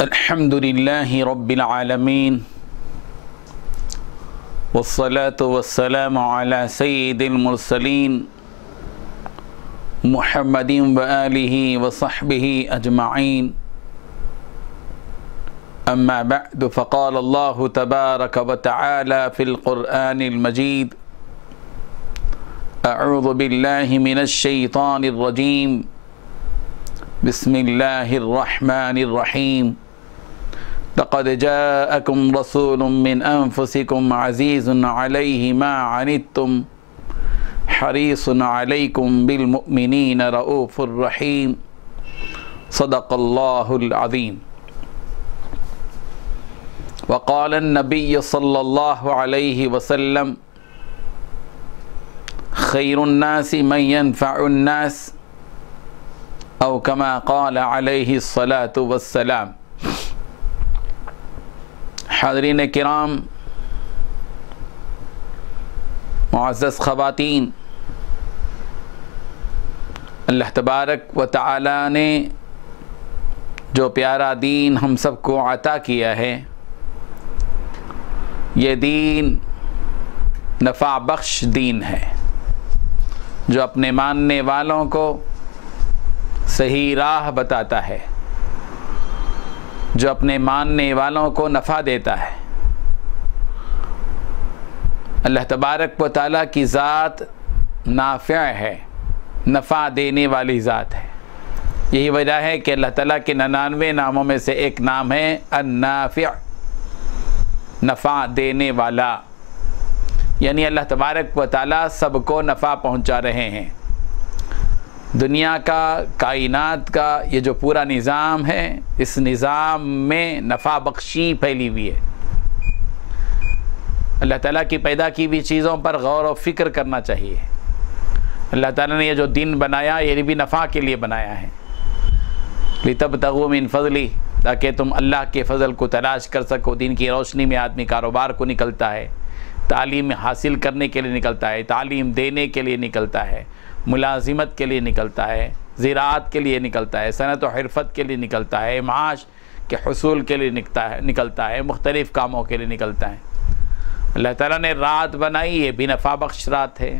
अल्हम्दुलिल्लाहि रब्बिल आलमीन वस्सलातु वस्सलामु अला सय्यिदिल मुरसलीन मुहम्मदिन व आलिहि व सहबिहि अजमाइन। अम्मा बअद फ़क़ाल अल्लाहु तबारक व तआला फ़िल क़ुरआनिल मजीद अऊज़ु बिल्लाहि मिनश शैतानिर रजीम बिस्मिल्लाहिर रहमानिर रहीम। लक़द जाअकुम रसूलुम मिन अनफुसिकुम अज़ीज़ुन अलैहि मा अनित्तुम हरीसुन अलैकुम बिल मुमिनीन रऊफ़ुर रहीम। सदक़ल्लाहुल अज़ीम। वक़ाल अन्नबिय्यु सल्लल्लाहु अलैहि वसल्लम खैरुन नासि मन यनफ़उन नास औ कमा क़ाल अलैहि अस्सलातु वस्सलाम। हाज़रीन किराम, मुअज़्ज़ज़ ख़वातीन, अल्लाह तबारक व तआला ने जो प्यारा दीन हम सबको अता किया है, ये दीन नफ़ा बख्श दीन है जो अपने मानने वालों को सही राह बताता है, जो अपने मानने वालों को नफ़ा देता है। अल्लाह तबारक व तआला की ज़ात नाफ़िअ है, नफ़ा देने वाली ज़ात है। यही वजह है कि अल्लाह ताला के 99 नामों में से एक नाम है अन्नाफ़िअ, नफ़ा देने वाला। यानी अल्लाह तबारक व तआला सबको नफ़ा पहुँचा रहे हैं। दुनिया का, कायनात का ये जो पूरा निज़ाम है, इस निज़ाम में नफ़ा बख्शी फैली हुई है। अल्लाह ताला की पैदा की हुई चीज़ों पर गौर और फ़िक्र करना चाहिए। अल्लाह ताला ने ये जो दिन बनाया, ये भी नफ़ा के लिए बनाया है। लितब्तगू मिन फ़ज़ली, ताकि तुम अल्लाह के फ़ज़ल को तलाश कर सको। दिन की रोशनी में आदमी कारोबार को निकलता है, तालीम हासिल करने के लिए निकलता है, तालीम देने के लिए निकलता है, मुलाजिमत के लिए निकलता है, ज़िराअत के लिए निकलता है, सनत और हिरफत के लिए निकलता है, माश के हुसूल के लिए निकलता है, मुख्तलिफ़ कामों के लिए निकलता है। अल्लाह ताला ने रात बनाई, ये भी नफ़ा बख्श रात है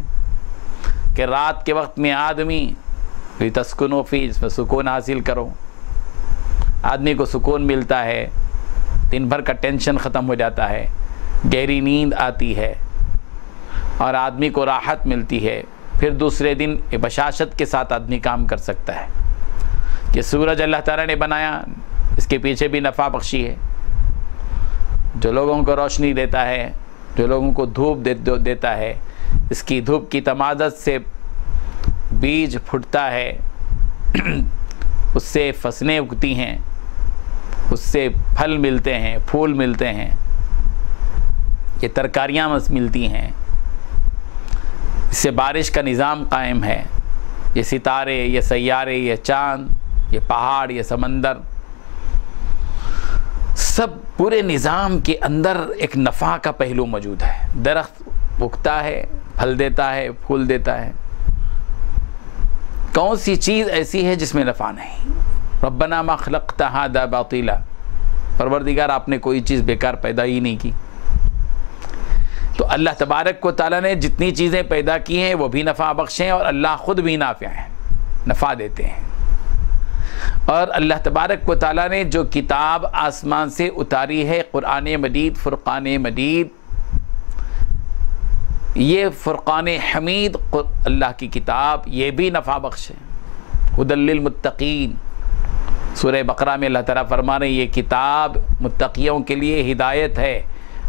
कि रात के वक्त में आदमी लितस्कुनू फ़ी, इसमें सुकून हासिल करो। आदमी को सुकून मिलता है, दिन भर का टेंशन ख़त्म हो जाता है, गहरी नींद आती है और आदमी को राहत मिलती है। फिर दूसरे दिन बशाशत के साथ आदमी काम कर सकता है कि सूरज अल्लाह ताला ने बनाया, इसके पीछे भी नफ़ा बख्शी है। जो लोगों को रोशनी देता है, जो लोगों को धूप देता है, इसकी धूप की तमादत से बीज फूटता है, उससे फसलें उगती हैं, उससे फल मिलते हैं, फूल मिलते हैं, ये तरकारियाँ मिलती हैं, इससे बारिश का निज़ाम कायम है। ये सितारे, ये सैयारे, ये चाँद, ये पहाड़, ये समंदर, सब पूरे निज़ाम के अंदर एक नफ़ा का पहलू मौजूद है। दरख्त उगता है, फल देता है, फूल देता है। कौन सी चीज़ ऐसी है जिसमें नफ़ा नहीं? रब्बना मा खलक़्ता हाज़ा बातिला, परवरदिगार आपने कोई चीज़ बेकार पैदा ही नहीं की। तो अल्लाह तबारक व तआला ने जितनी चीज़ें पैदा की हैं वो भी नफ़ा बख्श हैं और अल्लाह ख़ुद भी नाफ़िअ हैं, नफ़ा देते हैं। और अल्लाह तबारक व तआला ने जो किताब आसमान से उतारी है, क़ुरआन मजीद, फ़ुरक़ान मजीद, ये फ़ुरक़ान हमीद अल्लाह की किताब, ये भी नफ़ा बख्श है। हुदल लिल मुत्तक़ीन, सूरह बक़रा में अल्लाह ताला फरमा रहे हैं ये किताब मुत्तक़ियों के लिए हिदायत है,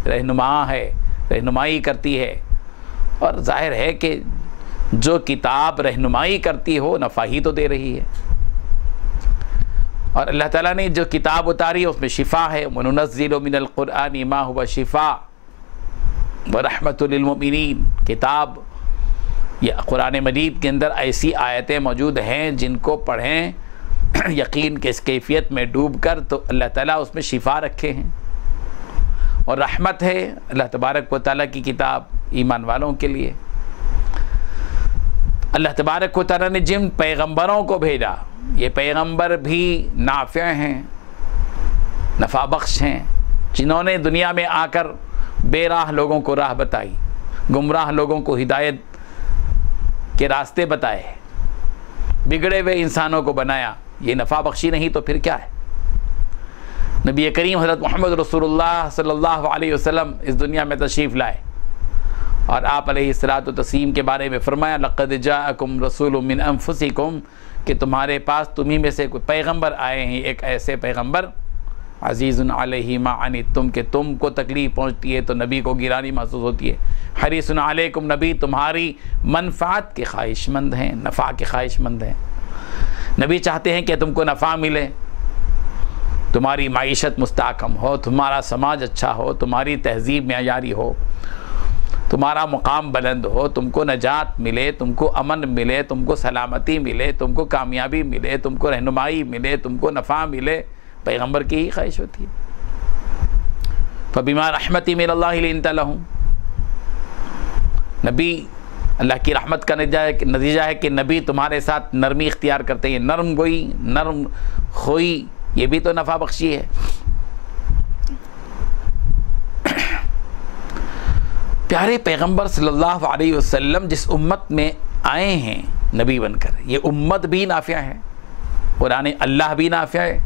रहनुमा है, रहनुमाई करती है। और ज़ाहिर है कि जो किताब रहनुमाई करती हो, नफ़ा ही तो दे रही है। और अल्लाह ताला ने जो किताब उतारी है उसमें शिफ़ा है। वनुनज़्ज़िलु मिनल क़ुरआनि मा हुवा शिफ़ा व रहमतुल लिल मुमिनीन। किताब, ये क़ुरआन मजीद के अंदर ऐसी आयतें मौजूद हैं जिनको पढ़ें यकीन के इस कैफियत में डूब कर, तो अल्लाह ताला उसमें शिफ़ा रखे हैं और रहमत है अल्लाह तबारक व तआला की किताब ईमान वालों के लिए। अल्लाह तबारक व तआला ने जिन पैगंबरों को भेजा, ये पैगंबर भी नाफ़िअ हैं, नफ़ा बख्श हैं, जिन्होंने दुनिया में आकर बेराह लोगों को राह बताई, गुमराह लोगों को हिदायत के रास्ते बताए, बिगड़े हुए इंसानों को बनाया। ये नफ़ा बख्शी नहीं तो फिर क्या है? नबी करीम हज़रत मोहम्मद रसूलुल्लाह सल्लल्लाहु अलैहि वसल्लम इस दुनिया में तशरीफ़ लाए और आप अलैहिस्सलातु तस्लीम के बारे में फ़रमाया, लक़द जाअकुम रसूलुम मिन अनफुसिकुम, कि तुम्हारे पास तुम्ही में से कोई पैगंबर आए हैं, एक ऐसे पैगंबर अज़ीज़ुन अलैहि मा अनित्तुम, कि तुमको तकलीफ़ पहुँचती है तो नबी को गिरानी महसूस होती है। हरीसुन अलैकुम, नबी तुम्हारी मनफ़ात के ख्वाहिशमंद हैं, नफ़ा के ख्वाहिशमंद हैं। नबी चाहते हैं कि तुमको नफ़ा मिले, तुम्हारी माईशत मुस्तहकम हो, तुम्हारा समाज अच्छा हो, तुम्हारी तहज़ीब मेयारी हो, तुम्हारा मुकाम बुलंद हो, तुमको नजात मिले, तुमको अमन मिले, तुमको सलामती मिले, तुमको कामयाबी मिले, तुमको रहनुमाई मिले, तुमको नफ़ा मिले। पैगंबर की ही ख्वाहिश होती है। फ़बिमा रहमति मिनल्लाहि लिन्ता लहुम, नबी अल्लाह की रहमत का नतीजा है कि नबी तुम्हारे साथ नरमी इख्तियार करते हैं। नरम गोई, नरम खोई, ये भी तो नफ़ा बख्शी है। प्यारे पैगंबर सल्लल्लाहु अलैहि वसल्लम जिस उम्मत में आए हैं नबी बनकर, ये उम्मत भी नाफ़िअ है, कुरान अल्लाह भी नाफ़िअ है,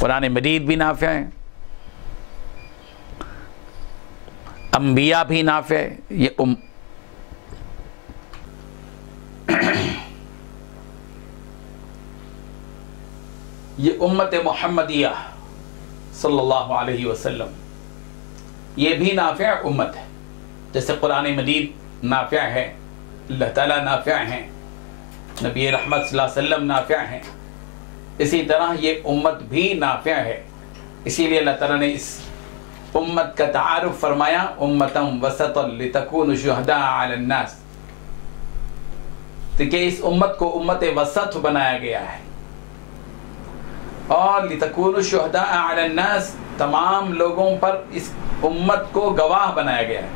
कुरान मजीद भी नाफ़िअ है, अम्बिया भी नाफ़िअ है। ये उम्मत मुहम्मदिया सल्लल्लाहु अलैहि वसल्लम, ये भी नाफ़िअ उम्मत है। जैसे कुरान मजीद नाफ़िअ है, अल्लाह ताला नाफ़िअ हैं, नबी रहमत सल्लल्लाहु अलैहि वसल्लम नाफ़िअ हैं, इसी तरह ये उम्मत भी नाफ़िअ है। इसीलिए अल्लाह ताला ने इस उम्मत का तारुफ फरमाया, उम्मतम वसतन लितकूनु शुहदा अलन नास, कि इस उम्मत को उम्मत वसत बनाया गया है। और लितकूनु शुहदा अलन नास, तमाम लोगों पर इस उम्मत को गवाह बनाया गया है,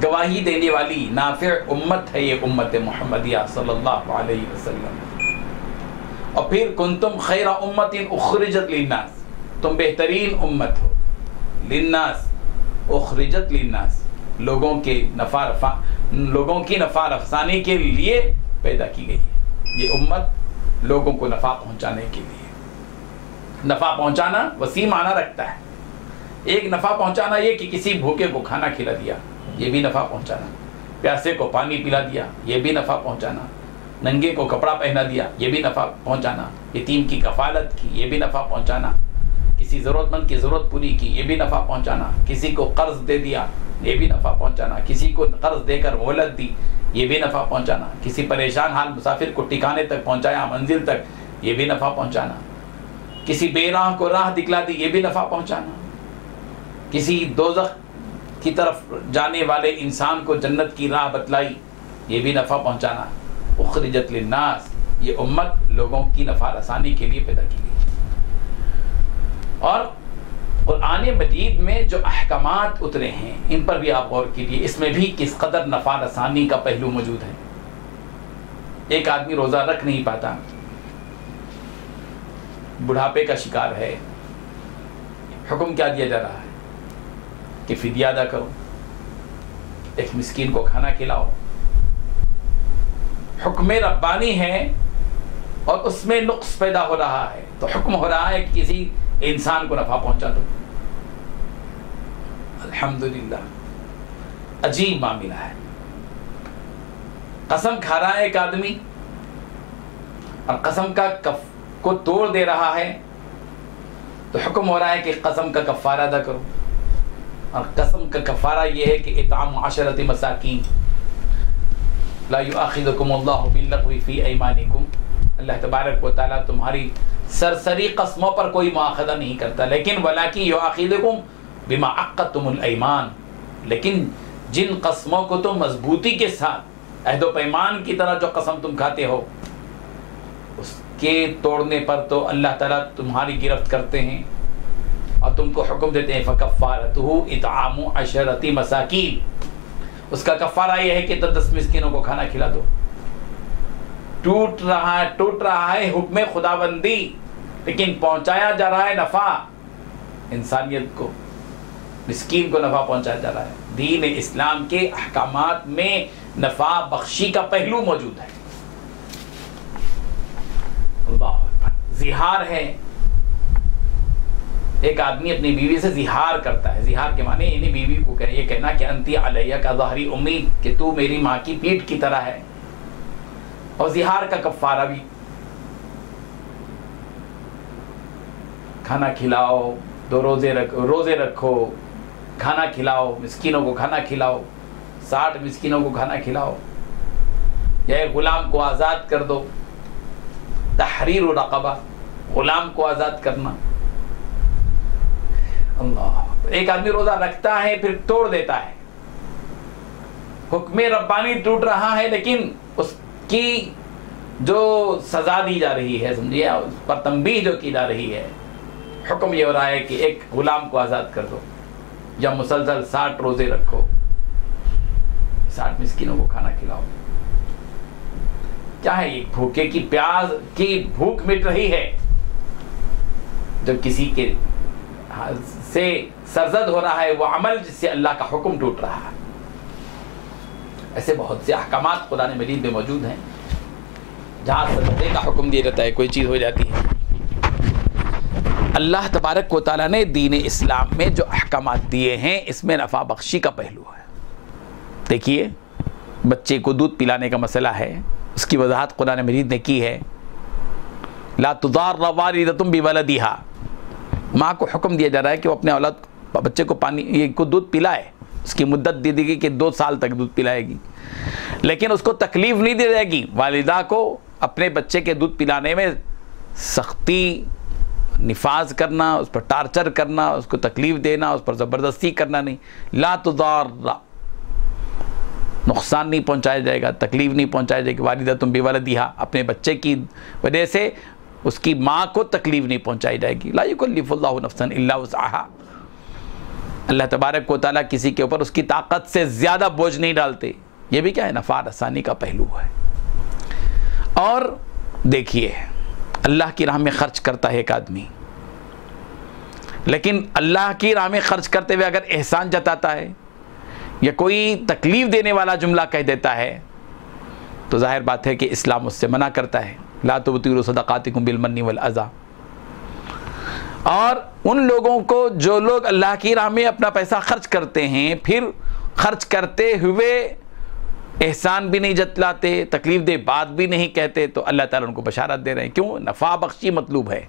गवाही देने वाली नाफ़िअ उम्मत है ये उम्मत मुहम्मदिया सल्लल्लाहु अलैहि वसल्लम। और फिर कुंतुम खैरा उम्मतिन उखरिजत लिन्नास, तुम बेहतरीन उम्मत हो, लिन्नास उखरिजत लिन्नास, लोगों की नफ़ा रफ़सानी के लिए पैदा की गई है। ये उम्मत लोगों को नफ़ा पहुँचाने के लिए, नफ़ा पहुँचाना वसी माना रखता है। एक नफ़ा पहुँचाना ये कि किसी भूखे को खाना खिला दिया, ये भी नफ़ा पहुँचाना, प्यासे को पानी पिला दिया, ये भी नफ़ा पहुँचाना, नंगे को कपड़ा पहना दिया, ये भी नफ़ा पहुँचाना, यतीम की कफ़ालत की, ये भी नफ़ा पहुँचाना, किसी ज़रूरतमंद की ज़रूरत पूरी की, ये भी नफ़ा पहुँचाना, किसी को कर्ज़ दे दिया, ये भी नफ़ा पहुँचाना, किसी को कर्ज़ देकर मोहलत दी, ये भी नफ़ा पहुँचाना, किसी परेशान हाल मुसाफिर को ठिकाने तक पहुँचाया, मंजिल तक, ये भी नफ़ा पहुँचाना, किसी बेराह को राह दिखला दी, ये भी नफ़ा पहुँचाना, किसी दोज़ख की तरफ जाने वाले इंसान को जन्नत की राह बतलाई, ये भी नफ़ा पहुँचाना। उखरिजत लिन्नास, ये उम्मत लोगों की नफ़ा रसानी के लिए पैदा की गई। और कुरान मजीद में जो अहकामात उतरे हैं, इन पर भी आप गौर कीजिए, इसमें भी किस कदर नफ़ा रसानी का पहलू मौजूद है। एक आदमी रोज़ा रख नहीं पाता, बुढ़ापे का शिकार है, हुक्म क्या दिया जा रहा है कि फिदिया अदा करो, एक मिस्कीन को खाना खिलाओ। हुक्म रब्बानी है और उसमें नुक्स पैदा हो रहा है, तो हुक्म हो रहा है कि किसी इंसान को नफा पहुंचा दो। अल्हम्दुलिल्लाह, अजीब मामला है। कसम खा रहा है एक आदमी और कसम का को तोड़ दे रहा है, तो हुक्म हो रहा है कि कसम का कफ़ारा अदा करो। और कसम का कफ़ारा यह है कि इताम अशरत मसाकीन, ला युआखिज़ुकुमुल्लाहु बिल्लग़्वी फ़ी ऐमानिकुम, अल्लाह तबारक व तआला तुम्हारी सरसरी कसमों पर कोई मुआखज़ा नहीं करता, लेकिन वलाकिन युआखिज़ुकुम बिमा अक़्क़दतुमुल ऐमान, लेकिन जिन कसमों को तुम मजबूती के साथ अहद व पैमान की तरह जो कसम तुम खाते हो, उसके तोड़ने पर तो अल्लाह ताला तुम्हारी गिरफ्त करते हैं और तुमको हुक्म देते हैं फ़कफ़ारतुहु इत्आमु अशरति मसाकीन, उसका कफ़ारा यह है कि 10 मिस्किनों को खाना खिला दो। टूट रहा है हुक्म खुदाबंदी, लेकिन पहुंचाया जा रहा है नफा इंसानियत को, मिस्कीन को नफा पहुंचाया जा रहा है। दीन इस्लाम के अहकामात में नफा बख्शी का पहलू मौजूद है। अल्लाह अकबर। जिहार है, एक आदमी अपनी बीवी से जिहार करता है। जिहार के माने यानी बीवी को ये कहना कि अंती अलैया का ज़ाहरी उम्मीद, कि तू मेरी माँ की पीठ की तरह है। और जिहार का कफ़ारा भी, खाना खिलाओ, 2 रोजे रखो, खाना खिलाओ, मिस्कीनों को खाना खिलाओ, 60 मिस्कीनों को खाना खिलाओ, या गुलाम को आज़ाद कर दो, तहरीर रक़बा, गुलाम को आज़ाद करना। अल्लाह। एक आदमी रोजा रखता है फिर तोड़ देता है, हुक्म रब्बानी टूट रहा है, लेकिन उसकी जो सजा दी जा रही है, समझिए, उस पर तंबीह जो की जा रही है, हुक्म ये हो रहा है कि एक गुलाम को आज़ाद कर दो, या मुसलसल 60 रोजे रखो, 60 मिस्किनों को खाना खिलाओ। क्या है ये? भूखे की प्यास की भूख मिट रही है जब किसी के से सरजद हो रहा है वो अमल जिससे अल्लाह का हुक्म टूट रहा है। ऐसे बहुत से अहकामात कुरान मजीद में मौजूद हैं जहाँ सदक़े का हुक्म दिया जाता है, कोई चीज़ हो जाती है। अल्लाह तबारक व तआला ने दीन इस्लाम में जो अहकामात दिए हैं इसमें नफ़ा बख्शी का पहलू है। देखिए, बच्चे को दूध पिलाने का मसला है, उसकी वजाहत कुरान मजीद ने की है। ला तुदार्र वालिदतुन बिवलदिहा, माँ को हुक्म दिया जा रहा है कि वो अपने औलाद बच्चे को पानी को दूध पिलाए। उसकी मुद्दत दे दी गई कि 2 साल तक दूध पिलाएगी, लेकिन उसको तकलीफ़ नहीं दी जाएगी। वालिदा को अपने बच्चे के दूध पिलाने में सख्ती निफाज करना, उस पर टार्चर करना, उसको तकलीफ़ देना, उस पर ज़बरदस्ती करना नहीं। ला तुदार्रा, नुकसान नहीं पहुँचाया जाएगा, तकलीफ़ नहीं पहुँचाया जाएगी। वालिदतुन बिवलदिहा, अपने बच्चे की वजह से उसकी माँ को तकलीफ़ नहीं पहुँचाई जाएगी। ला युकल्लिफुल्लाहु नफ्सन इल्ला वुस्अहा, अल्लाह तबारक व तआला किसी के ऊपर उसकी ताकत से ज़्यादा बोझ नहीं डालते। ये भी क्या है? नफ़ा आसानी का पहलू है। और देखिए, अल्लाह की राह में ख़र्च करता है एक आदमी, लेकिन अल्लाह की राह में ख़र्च करते हुए अगर एहसान जताता है या कोई तकलीफ़ देने वाला जुमला कह देता है तो ज़ाहिर बात है कि इस्लाम उससे मना करता है। ला तुब्तिलू सदक़ातिकुम बिलमन्नि वल अज़ा। और उन लोगों को जो लोग अल्लाह की राह में अपना पैसा खर्च करते हैं, फिर खर्च करते हुए एहसान भी नहीं जतलाते, तकलीफ़ दे बात भी नहीं कहते, तो अल्लाह ताला उनको बशारत दे रहे हैं। क्यों? नफ़ा बख्शी मतलूब है।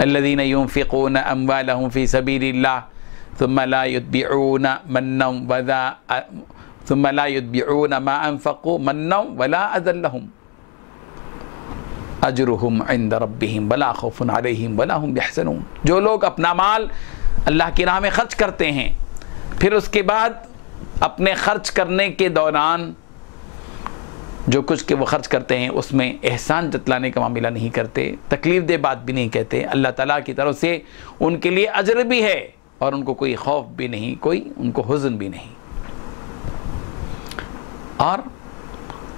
अल्लज़ीना युनफ़िक़ूना अम्वालहुम फ़ी सबीलिल्लाह थुम्मा ला युत्बिऊना मन्नन वज़ा थुम्मा ला युत्बिऊना मा अनफ़क़ू मन्नन वला अज़ल लहुम अजरुहुम इंद रब्बिहिम वला खौफुन अलैहिम वला हुम यहज़नून। जो लोग अपना माल अल्लाह की राह में ख़र्च करते हैं, फिर उसके बाद अपने ख़र्च करने के दौरान जो कुछ के वो ख़र्च करते हैं उसमें एहसान जतलाने का मामला नहीं करते, तकलीफ़ दे बात भी नहीं कहते, अल्लाह ताला की तरफ से उनके लिए अजर भी है और उनको कोई खौफ भी नहीं, कोई उनको हुज़्न भी नहीं। और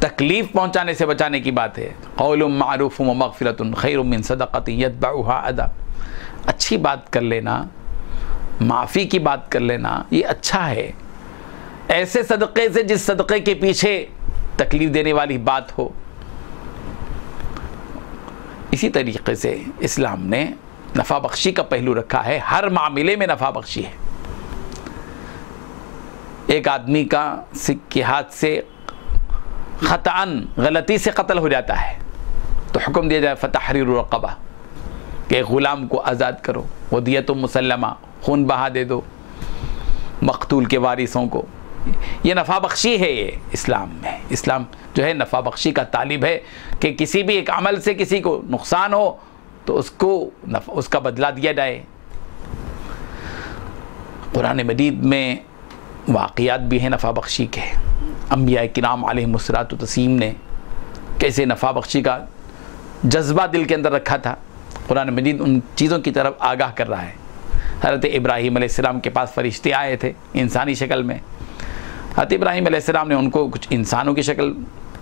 तकलीफ़ पहुँचाने से बचाने की बात है। क़ौलुम मारूफ़ुम व मग़फ़िरतुन ख़ैरुम मिन सदक़तिन यतबउहा अज़ा। अच्छी बात कर लेना, माफ़ी की बात कर लेना, ये अच्छा है। ऐसे सदक़े से जिस सदक़े के पीछे तकलीफ़ देने वाली बात हो। इसी तरीक़े से इस्लाम ने नफ़ा बख्शी का पहलू रखा है। हर मामले में नफ़ा बख्शी है। एक आदमी का के हाथ से ख़तअन गलती से कत्ल हो जाता है तो हुक्म दिया जाए फ़तहरीर रक़बा, कि ग़ुलाम को आज़ाद करो, वो दियतुम मुसल्लमा, खून बहा दे दो मक़तूल के वारिसों को। ये नफ़ा बख्शी है। ये इस्लाम में, इस्लाम जो है नफ़ा बख्शी का तालिब है कि किसी भी एक अमल से किसी को नुकसान हो तो उसको उसका बदला दिया जाए। कुरान मजीद में वाक़ियात भी हैं नफ़ा बख्शी के। अंबिया किराम अलैहिमुस्सलातु तस्लीम ने कैसे नफ़ा बख्शी का जज्बा दिल के अंदर रखा था। कुरान मजीद उन चीज़ों की तरफ आगाह कर रहा है। हज़रत इब्राहीम अलैहिस्सलाम के पास फ़रिश्ते आए थे इंसानी शक्ल में। हज़रत इब्राहीम अलैहिस्सलाम ने उनको कुछ इंसानों की शक्ल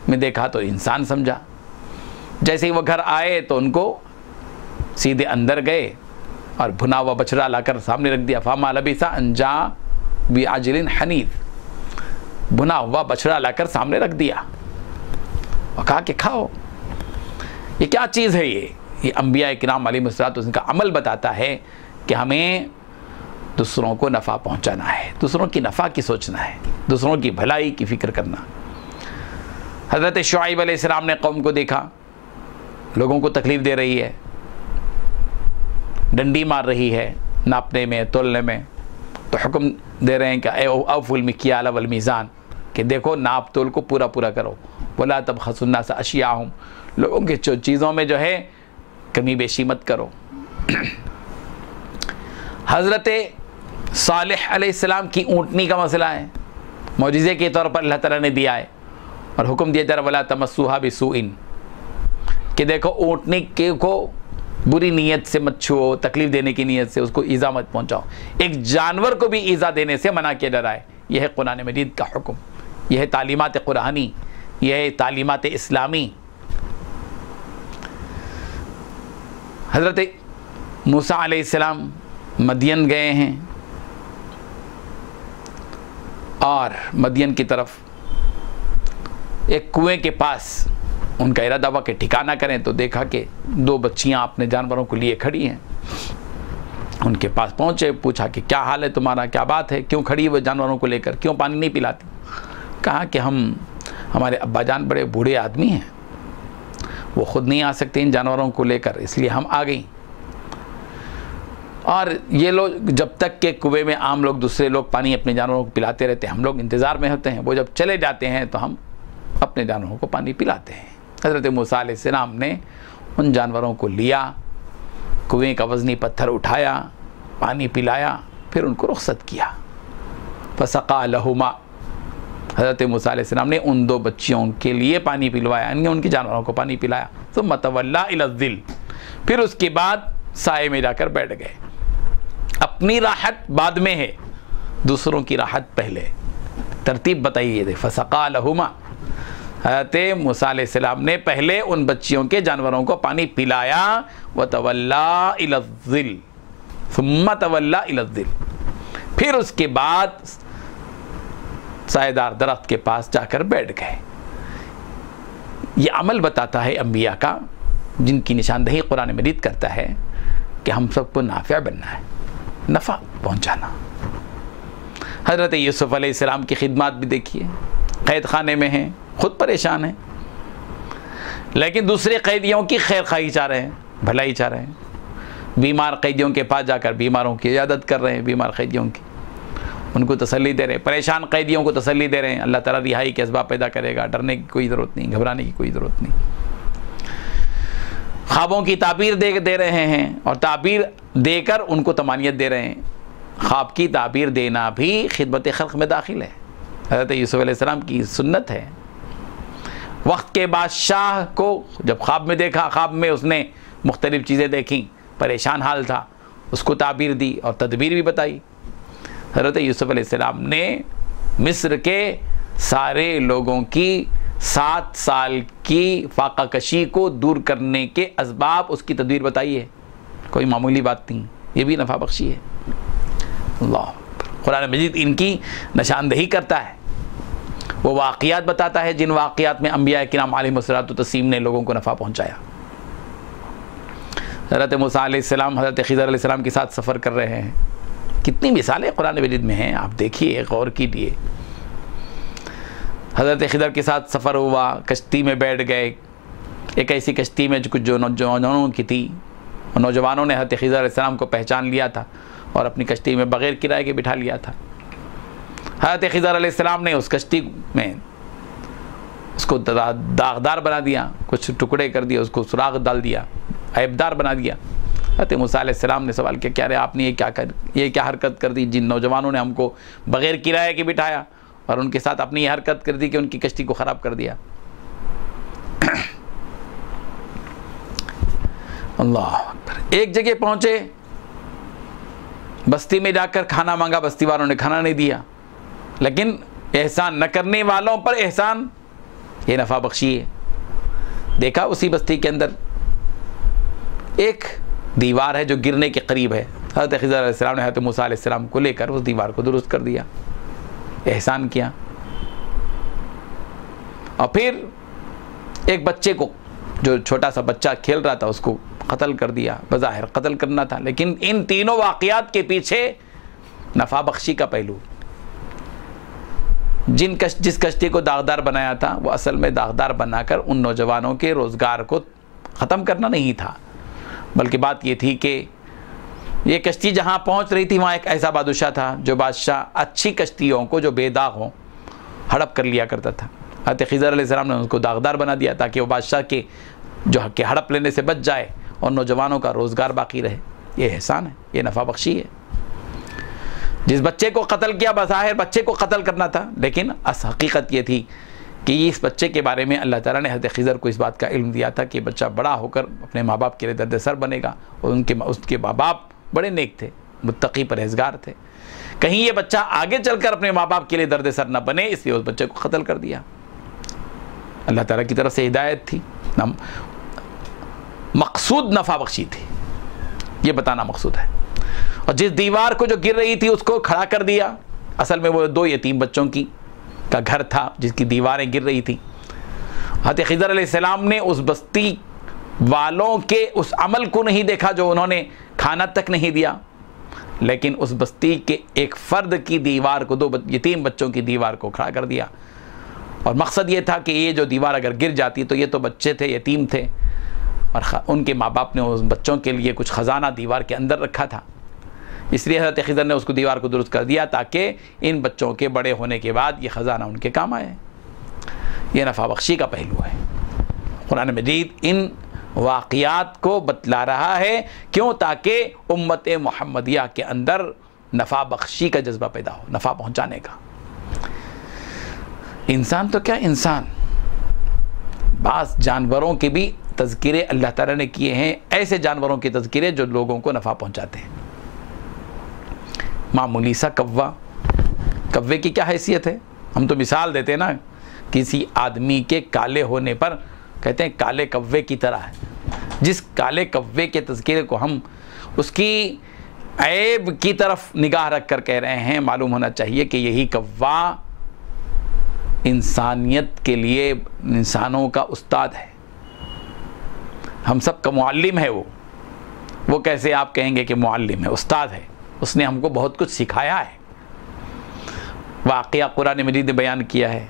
में देखा तो इंसान समझा, जैसे ही वो घर आए तो उनको सीधे अंदर गए और भुना हुआ बछड़ा लाकर सामने रख दिया। फामा लबिसा अंजा बी आजिलिन हनीफ, भुना हुआ बछड़ा लाकर सामने रख दिया और कहा कि खाओ। ये क्या चीज़ है? ये अंबिया किराम अलैहिस्सलात उनका अमल बताता है कि हमें दूसरों को नफ़ा पहुंचाना है, दूसरों की नफ़ा की सोचना है, दूसरों की भलाई की फ़िक्र करना। हज़रत शुआइब अलैहिस्सलाम ने कौम को देखा, लोगों को तकलीफ़ दे रही है, डंडी मार रही है नापने में तोलने में, तो हुक्म दे रहे हैं कि औफुल मिक्याल वल मीज़ान, कि देखो नाप तोल को पूरा पूरा करो। वला तबखसुन नास अशियाहुम, लोगों के चीज़ों में जो है कमी बेशी मत करो। हज़रत सालेह अलैहिस्सलाम की ऊँटनी का मसला है, मौजिज़े के तौर पर अल्लाह ताला ने दिया है और हुक्म दिया जा रहा वला तमस्सूहा बिसूइन, कि देखो ऊँटनी के को बुरी नीयत से मत छुओ, तकलीफ़ देने की नीयत से उसको ईज़ा मत पहुँचाओ। एक जानवर को भी ईज़ा देने से मना किया जा रहा है। यह है कुरान मजीद का हुक्म, यह है तालीमात कुरानी, यह है तालीमात इस्लामी। हज़रत मूसा अलैहिस्सलाम मदियन गए हैं और मदियन की तरफ एक कुएं के पास उनका इरादा हुआ कि ठिकाना करें, तो देखा कि दो बच्चियां अपने जानवरों को लिए खड़ी हैं। उनके पास पहुंचे, पूछा कि क्या हाल है तुम्हारा, क्या बात है, क्यों खड़ी है वो जानवरों को लेकर, क्यों पानी नहीं पिलाती? कहा कि हमारे अब्बाजान बड़े बूढ़े आदमी हैं, वो खुद नहीं आ सकते इन जानवरों को लेकर, इसलिए हम आ गई। और ये लोग जब तक के कुएं में आम लोग दूसरे लोग पानी अपने जानवरों को पिलाते रहते हैं, हम लोग इंतज़ार में होते हैं, वो जब चले जाते हैं तो हम अपने जानवरों को पानी पिलाते हैं। हज़रत मूसा अलैहिस्सलाम ने उन जानवरों को लिया, कुएं का वज़नी पत्थर उठाया, पानी पिलाया, फिर उनको रुख़्सत किया। फसक़ा लहुमा, हज़रत मूसा अलैहिस्सलाम ने उन दो बच्चियों के लिए पानी पिलवाया, यानी उनके जानवरों को पानी पिलाया। सुम्मा तवल्ला इला ज़िल, फिर उसके बाद साए में जाकर बैठ गए। अपनी राहत बाद में है, दूसरों की राहत पहले। तरतीब बताइए। फसक़ा लहुमा, हज़रत मूसा अलैहिस्सलाम ने पहले उन बच्चियों के जानवरों को पानी पिलाया। व तवल्ला इला ज़िल, सुम्मा तवल्ला इला ज़िल, फिर उसके बाद सायेदार दरख्त के पास जाकर बैठ गए। ये अमल बताता है अंबिया का, जिनकी निशानदही कुरान मजीद करता है कि हम सबको नाफ़िया बनना है, नफ़ा पहुँचाना। हज़रत यूसुफ़ अलैहिस्सलाम की खिदमत भी देखिए, कैद खाने में हैं, खुद परेशान हैं, लेकिन दूसरे कैदियों की खैर खाई चाह रहे हैं, भलाई चाह रहे हैं। बीमार कैदियों के पास जाकर बीमारों की इयादत कर रहे हैं, बीमार कैदियों की, उनको तसल्ली दे रहे हैं, परेशान कैदियों को तसल्ली दे रहे हैं। अल्लाह ताला रिहाई के असबाब पैदा करेगा, डरने की कोई ज़रूरत नहीं, घबराने की कोई ज़रूरत नहीं। ख्वाबों की ताबीर दे रहे हैं और ताबीर देकर उनको तमानियत दे रहे हैं। ख्वाब की ताबीर देना भी खिदमत खल्क़ में दाखिल है, हज़रत यूसुफ़ अलैहिस्सलाम की सुन्नत है। वक्त के बादशाह को जब ख्वाब में देखा, ख्वाब में उसने मुख्तलिफ़ चीज़ें देखी, परेशान हाल था, उसको ताबीर दी और तदबीर भी बताई। हज़रत यूसुफ़ अलैहिस्सलाम ने मिस्र के सारे लोगों की 7 साल की फाका कशी को दूर करने के असबाब, उसकी तदबीर बताई है। कोई मामूली बात नहीं, ये भी नफ़ा बख्शी है। अल्लाह, कुरान मजीद इनकी निशानदही करता है, वो वाक़ियात बताता है जिन वाक़ियात में अंबिया किराम अलैहिस्सलातु तस्लीम ने लोगों को नफ़ा पहुँचाया। हज़रत मूसा अलैहिस्सलाम हज़रत खिज़र अलैहिस्सलाम के साथ सफ़र कर रहे हैं। कितनी मिसालें कुरान मजीद में हैं, आप देखिए, गौर कीजिए। हज़रत खिज़र के साथ सफ़र हुआ, कश्ती में बैठ गए, एक ऐसी कश्ती में जो कुछ नौजवानों की थी, नौजवानों ने हज़रत खिज़र अलैहिस्सलाम को पहचान लिया था और अपनी कश्ती में बग़ैर किराए के बिठा लिया था। हज़रत खिज़र अलैहिस्सलाम ने उस कश्ती में उसको दागदार बना दिया, कुछ टुकड़े कर दिए, उसको सुराख डाल दिया, ऐबदार बना दिया। हज़रत मूसा अलैहिस्सलाम ने सवाल किया, क्या रे आपने ये क्या हरकत कर दी, जिन नौजवानों ने हमको बग़ैर किराए के बिठाया और उनके साथ अपनी ये हरकत कर दी कि उनकी कश्ती को ख़राब कर दिया। अल्लाह अकबर। एक जगह पहुँचे, बस्ती में जाकर खाना मांगा, बस्ती वालों ने खाना नहीं दिया, लेकिन एहसान न करने वालों पर एहसान, ये नफ़ा बख्शी है। देखा उसी बस्ती के अंदर एक दीवार है जो गिरने के करीब है। हज़रत खिज़र अलैहिस्सलाम ने हज़रत मूसा अलैहिस्सलाम को लेकर उस दीवार को दुरुस्त कर दिया, एहसान किया। और फिर एक बच्चे को, जो छोटा सा बच्चा खेल रहा था, उसको कत्ल कर दिया। बज़ाहिर कत्ल करना था, लेकिन इन तीनों वाक़यात के पीछे नफ़ा बख्शी का पहलू। जिस कश्ती को दागदार बनाया था वो असल में दागदार बनाकर उन नौजवानों के रोज़गार को ख़त्म करना नहीं था, बल्कि बात ये थी कि ये कश्ती जहाँ पहुँच रही थी वहाँ एक ऐसा बादशाह था जो बादशाह अच्छी कश्तियों को जो बेदाग हों हड़प कर लिया करता था। हज़रत खिज़र अलैहिस्सलाम ने उसको दागदार बना दिया ताकि वो बादशाह के जो हक हड़प लेने से बच जाए और नौजवानों का रोज़गार बाकी रहे। ये एहसान है, ये नफ़ा बख्शी है। जिस बच्चे को कत्ल किया, बज़ाहिर बच्चे को कत्ल करना था, लेकिन हकीकत ये थी कि इस बच्चे के बारे में अल्लाह ताला ने हज़रत खिज़र को इस बात का इल्म दिया था कि बच्चा बड़ा होकर अपने माँ बाप के लिए दर्दसर बनेगा। और उसके माँ बाप बड़े नेक थे, मुत्तकी परहेज़गार थे। कहीं ये बच्चा आगे चलकर अपने माँ बाप के लिए दर्दसर न बने, इसलिए उस बच्चे को कत्ल कर दिया। अल्लाह ताला की तरफ से हिदायत थी, मकसूद नफ़ा बख्शी थी, ये बताना मकसूद है। और जिस दीवार को जो गिर रही थी उसको खड़ा कर दिया। असल में वो 2 यतीम बच्चों की का घर था जिसकी दीवारें गिर रही थी। हज़रत खिज़र अलैहिस्सलाम ने उस बस्ती वालों के उस अमल को नहीं देखा जो उन्होंने खाना तक नहीं दिया, लेकिन उस बस्ती के एक फ़र्द की दीवार को, 2 यतीम बच्चों की दीवार को खड़ा कर दिया। और मकसद ये था कि ये जो दीवार अगर गिर जाती तो ये तो बच्चे थे, यतीम थे, और उनके माँ बाप ने उस बच्चों के लिए कुछ ख़जाना दीवार के अंदर रखा था। इसलिए हज़रत खिज़र ने उसको दीवार को दुरुस्त कर दिया ताकि इन बच्चों के बड़े होने के बाद ये ख़जाना उनके काम आए। ये नफ़ा बख्शी का पहलू है। कुरान मजीद इन वाक़यात को बतला रहा है, क्यों? ताकि उम्मत मुहम्मदिया के अंदर नफ़ा बख्शी का जज्बा पैदा हो, नफ़ा पहुँचाने का। इंसान तो क्या इंसान, बास जानवरों के भी तज़किरे अल्लाह ताला ने किए हैं, ऐसे जानवरों के तज़किरे जो लोगों को नफ़ा पहुँचाते हैं। मामूली सा कव्वे की क्या हैसियत है? हम तो मिसाल देते हैं ना, किसी आदमी के काले होने पर कहते हैं काले कव्वे की तरह है। जिस काले कव्वे के तज़किरे को हम उसकी ऐब की तरफ निगाह रख कर कह रहे हैं, मालूम होना चाहिए कि यही कव्वा इंसानियत के लिए इंसानों का उस्ताद है, हम सब का मुअल्लिम है। वो कैसे आप कहेंगे कि मुअल्लिम है? उस्ताद है, उसने हमको बहुत कुछ सिखाया है। वाक़या कुरान मजीद ने बयान किया है।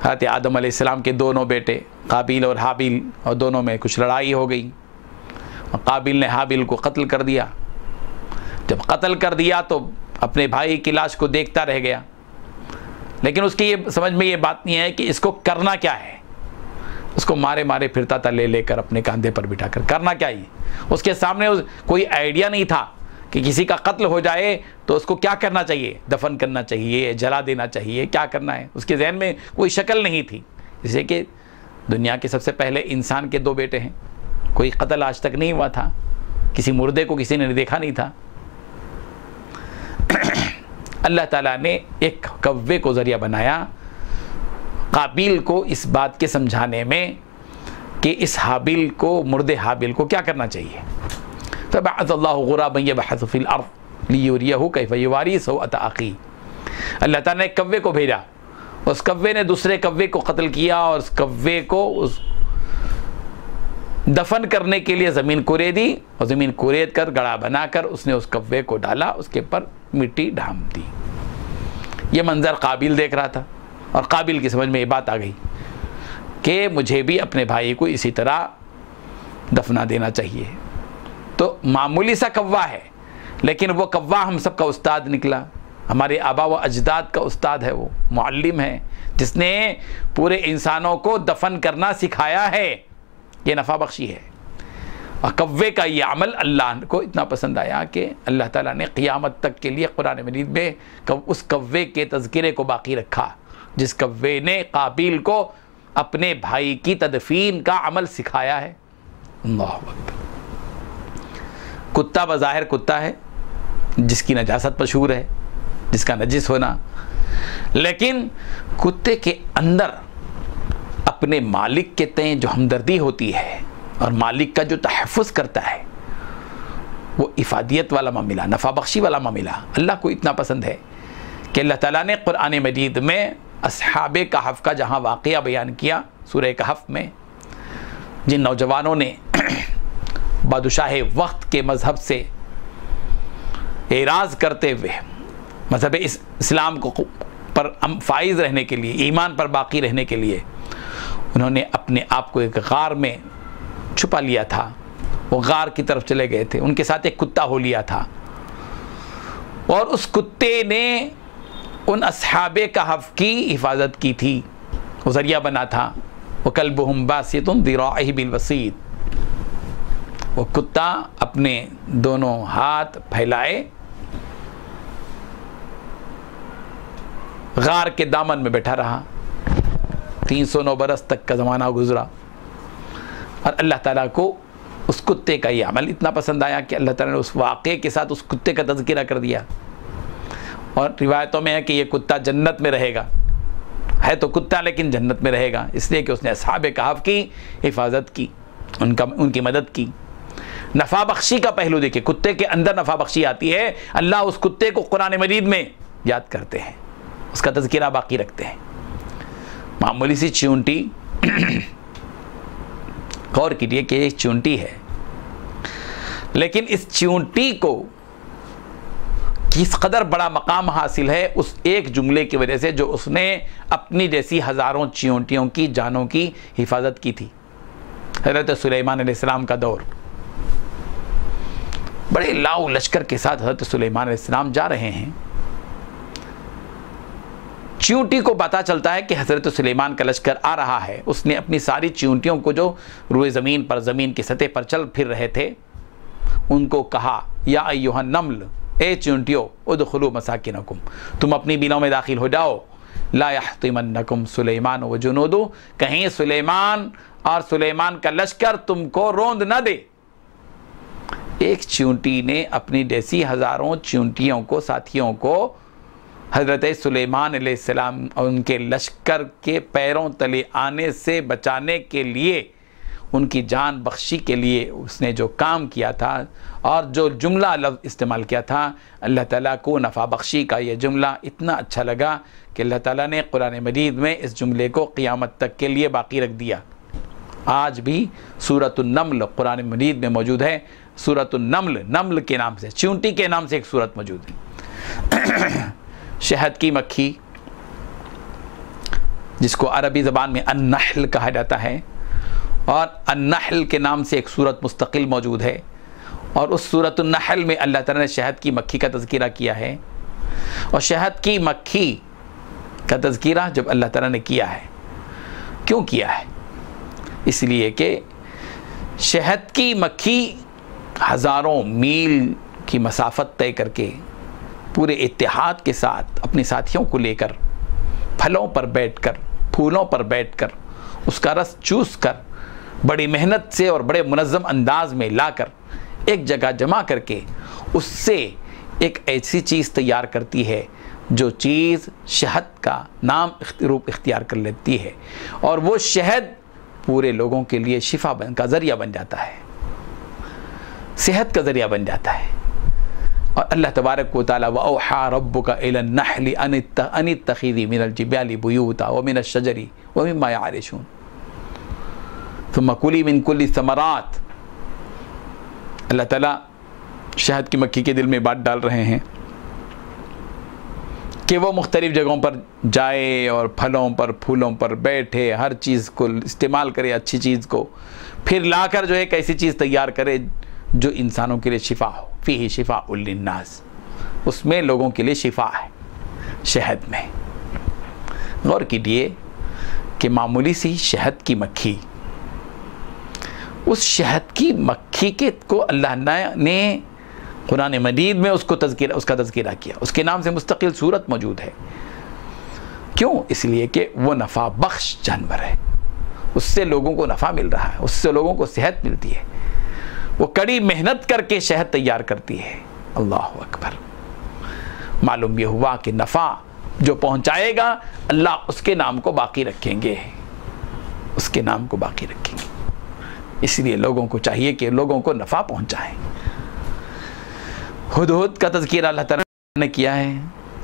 हज़रत आदम अलैहिस्सलाम के दोनों बेटे काबिल और हाबिल, और दोनों में कुछ लड़ाई हो गई और काबिल ने हाबिल को कत्ल कर दिया। जब कत्ल कर दिया तो अपने भाई की लाश को देखता रह गया, लेकिन उसकी ये समझ में ये बात नहीं है कि इसको करना क्या है। उसको मारे मारे फिरता था ले लेकर अपने कंधे पर बिठाकर, करना क्या ही। उसके सामने कोई आइडिया नहीं था कि किसी का कत्ल हो जाए तो उसको क्या करना चाहिए, दफन करना चाहिए, जला देना चाहिए, क्या करना है, उसके जहन में कोई शक्ल नहीं थी। जैसे कि दुनिया के सबसे पहले इंसान के 2 बेटे हैं, कोई कत्ल आज तक नहीं हुआ था, किसी मुर्दे को किसी ने देखा नहीं था। अल्लाह ताला ने एक कव्वे को ज़रिया बनाया काबिल को इस बात के समझाने में कि इस हाबिल को, मुर्दे हाबिल को क्या करना चाहिए। फ़बअसअल्लाहु ग़ुराबन यबहसु फ़िल अर्ज़ लियुरियहु कैफ़ युवारी सौअत अख़ी। अल्लाह ताला ने एक कव्वे को भेजा, उस कव्वे ने दूसरे कव्वे को कत्ल किया और उस कव्वे को उस दफन करने के लिए ज़मीन कुरेदी, और ज़मीन कुरेद कर गड़ा बनाकर उसने उस कव्वे को डाला, उसके ऊपर मिट्टी ढाम दी। ये मंज़र काबिल देख रहा था और काबिल की समझ में ये बात आ गई कि मुझे भी अपने भाई को इसी तरह दफना देना चाहिए। तो मामूली सा कव्वा है, लेकिन वो कव्वा हम सब का उस्ताद निकला, हमारे आबा व अजदाद का उस्ताद है, वो मुअल्लिम है जिसने पूरे इंसानों को दफन करना सिखाया है। ये नफ़ा बख्शी है। और कव्वे का ये अमल अल्लाह को इतना पसंद आया कि अल्लाह ताला ने क़ियामत तक के लिए कुरान मजीद में उस कव्वे के तज़किरे को बाकी रखा, जिस कव्वे ने काबिल को अपने भाई की तदफीन का अमल सिखाया है। अल्लाह अकबर। कुत्ता बज़ाहिर कुत्ता है जिसकी नजासत मशहूर है, जिसका नजिस होना, लेकिन कुत्ते के अंदर अपने मालिक के तय जो हमदर्दी होती है और मालिक का जो तहफ़्फ़ुज़ करता है, वो इफ़ादियत वाला मामला, नफ़ा बख्शी वाला मामला अल्लाह को इतना पसंद है कि अल्लाह ताला ने कुरान मजीद में अस्हाबे कहफ़ का जहाँ वाक़या बयान किया सूरह कहफ़ में, जिन नौजवानों ने बादशाह वक्त के मज़हब से एराज़ करते हुए मज़हब इस्लाम को पर फाइज़ रहने के लिए, ईमान पर बाकी रहने के लिए उन्होंने अपने आप को एक गार में छुपा लिया था, वो गार की तरफ चले गए थे, उनके साथ एक कुत्ता हो लिया था और उस कुत्ते ने उन अस्हाबे कहफ़ की हिफाजत की थी, वो ज़रिया बना था। वो कल्बुहुम बासितुन ज़िराइहि बिल वसीद, वो कुत्ता अपने दोनों हाथ फैलाए गार के दामन में बैठा रहा। 309 बरस तक का ज़माना गुजरा और अल्लाह ताला को उस कुत्ते का ये अमल इतना पसंद आया कि अल्लाह ताला ने उस वाक़े के साथ उस कुत्ते का तज़किरा कर दिया। और रिवायतों में है कि ये कुत्ता जन्नत में रहेगा, है तो कुत्ता लेकिन जन्नत में रहेगा, इसलिए कि उसने अस्हाबे कहफ़ की हिफाजत की, उनकी मदद की। नफ़ा बख्शी का पहलू देखिए, कुत्ते के अंदर नफ़ा बख्शी आती है। अल्लाह उस कुत्ते को कुरान मजीद में याद करते हैं, उसका तज़किरा बाकी रखते हैं। मामूली सी चींटी, गौर कीजिए कि एक चींटी है, लेकिन इस चींटी को किस कदर बड़ा मकाम हासिल है उस एक जुमले की वजह से जो उसने अपनी जैसी हज़ारों चींटियों की जानों की हिफाजत की थी। हज़रत सुलेमान अलैहिस्सलाम का दौर, बड़े लाओ लश्कर के साथ हज़रत सुलेमान अलैहिस्सलाम जा रहे हैं। चींटी को पता चलता है कि हज़रत सुलेमान का लश्कर आ रहा है। उसने अपनी सारी चींटियों को जो रुए ज़मीन पर, ज़मीन की सतह पर चल फिर रहे थे, उनको कहा, या अय्युहन नम्ल, ए चींटियों, उदखुलू मसाकिनकुम, तुम अपनी बिलों में दाखिल हो जाओ। ला यहतिमन्नकुम सुलेमान व जुनूदु, कहीं सुलेमान और सुलेमान का लश्कर तुमको रोंद न दे। एक चींटी ने अपनी जैसी हज़ारों चींटियों को, साथियों को हज़रत सुलेमान अलैहिस्सलाम और उनके लश्कर के पैरों तले आने से बचाने के लिए, उनकी जान बख्शी के लिए उसने जो काम किया था और जो जुमला लफ्ज़ इस्तेमाल किया था, अल्लाह ताला को नफ़ा बख्शी का ये जुमला इतना अच्छा लगा कि अल्लाह ताला ने कुरान मजीद में इस जुमले को क़ियामत तक के लिए बाकी रख दिया। आज भी सूरतुन नम्ल कुरान मजीद में मौजूद है। सूरतुन नम्ल, नम्ल के नाम से, चींटी के नाम से एक सूरत मौजूद है। शहद की मक्खी, जिसको अरबी ज़बान में अन्नहल कहा जाता है, और अन्नहल के नाम से एक सूरत मुस्तकिल मौजूद है। और उस सूरतुन नहल में अल्लाह ताला ने शहद की मक्खी का तज़किरा किया है। और शहद की मक्खी का तज़किरा जब अल्लाह ताला ने किया है, क्यों किया है? इसलिए कि शहद की मक्खी हज़ारों मील की मसाफत तय करके पूरे इत्तेहाद के साथ अपने साथियों को लेकर फलों पर बैठकर, फूलों पर बैठकर उसका रस चूस कर बड़ी मेहनत से और बड़े मुनज़्ज़म अंदाज में लाकर एक जगह जमा करके उससे एक ऐसी चीज़ तैयार करती है जो चीज़ शहद का नाम रूप इख्तियार कर लेती है, और वो शहद पूरे लोगों के लिए शिफा का ज़रिया बन जाता है, सेहत का ज़रिया बन जाता है। और अल्लाह तबारक व तआला वअौहा रब्बुका इलन नहली अनित्तखिज़ी मिनल जिबाली बुयूता व मिनश शजरी व मिम्मा यारिशून सुम्मा कुली मिन कुल्ली समरात। अल्लाह ताला शहद की मक्खी के दिल में बात डाल रहे हैं कि वो मुख्तलिफ़ जगहों पर जाए और फलों पर, फूलों पर बैठे, हर चीज़ को इस्तेमाल करे, अच्छी चीज़ को, फिर लाकर जो एक ऐसी चीज़ तैयार करे जो इंसानों के लिए शिफा हो। फ़ीही शिफ़ाउल लिन्नास, उसमें लोगों के लिए शिफा है शहद में। गौर कीजिए कि मामूली सी शहद की मक्खी, उस शहद की मक्खी के को अल्लाह ने कुरान मजीद में उसका तज़किरा किया, उसके नाम से मुस्तकिल सूरत मौजूद है। क्यों? इसलिए कि वो नफ़ा बख्श जानवर है, उससे लोगों को नफ़ा मिल रहा है, उससे लोगों को सेहत मिलती है, वो कड़ी मेहनत करके शहद तैयार करती है। अल्लाह अकबर। मालूम ये हुआ कि नफ़ा जो पहुँचाएगा अल्लाह उसके नाम को बाकी रखेंगे। उसके नाम को बाकी रखेंगे। इसलिए लोगों को चाहिए कि लोगों को नफ़ा पहुंचाएं। हुदहुद का तज़किरा अल्लाह ताला ने किया है।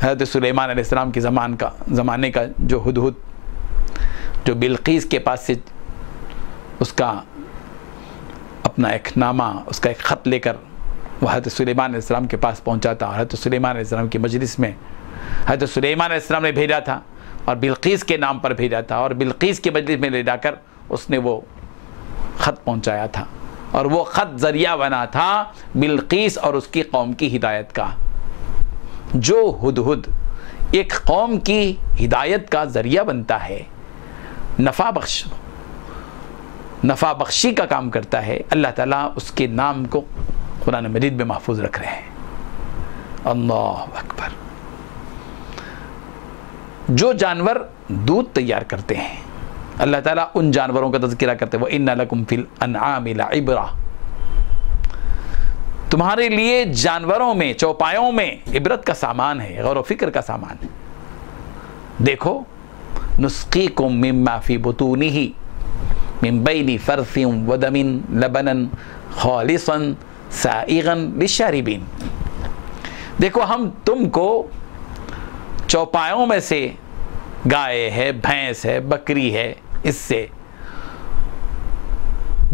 हज़रत सुलेमान अलैहिस्सलाम के ज़माने का जो हुदहुद, जो बिल्कीस के पास से उसका अपना एक नामा, उसका एक ख़त लेकर वह हज़रत सुलेमान अलैहिस्सलाम के पास पहुंचा था। हज़रत सुलेमान अलैहिस्सलाम की मजलिस में हज़रत सुलेमान अलैहिस्सलाम ने भेजा था और बिल्कीस के नाम पर भेजा था, और बिल्कीस की मजलिस में ले जाकर उसने वो ख़त पहुंचाया था, और वो ख़त ज़रिया बना था बिल्कीस और उसकी कौम की हिदायत का। जो हुदहुद एक कौम की हिदायत का ज़रिया बनता है, नफ़ा बख्शी का काम करता है, अल्लाह ताला उसके नाम को कुरान मजीद में महफूज रख रहे हैं। अल्लाह अकबर। जो जानवर दूध तैयार करते हैं, अल्लाह ताला उन जानवरों का तज़किरा करते हैं, वो इन्ना लकुम फिल अनआमि लइब्रा, तुम्हारे लिए जानवरों में, चौपायों में इबरत का सामान है, गौर व फिक्र का सामान है। देखो, नुस्कीकुम मिम्मा फी बुतूनिही मिन बैनि फरसिन व दमिन लबनन खालिसन साइगन लिशारिबिन। देखो, हम तुमको चौपायों में से गाय है, भैंस है, बकरी है, इससे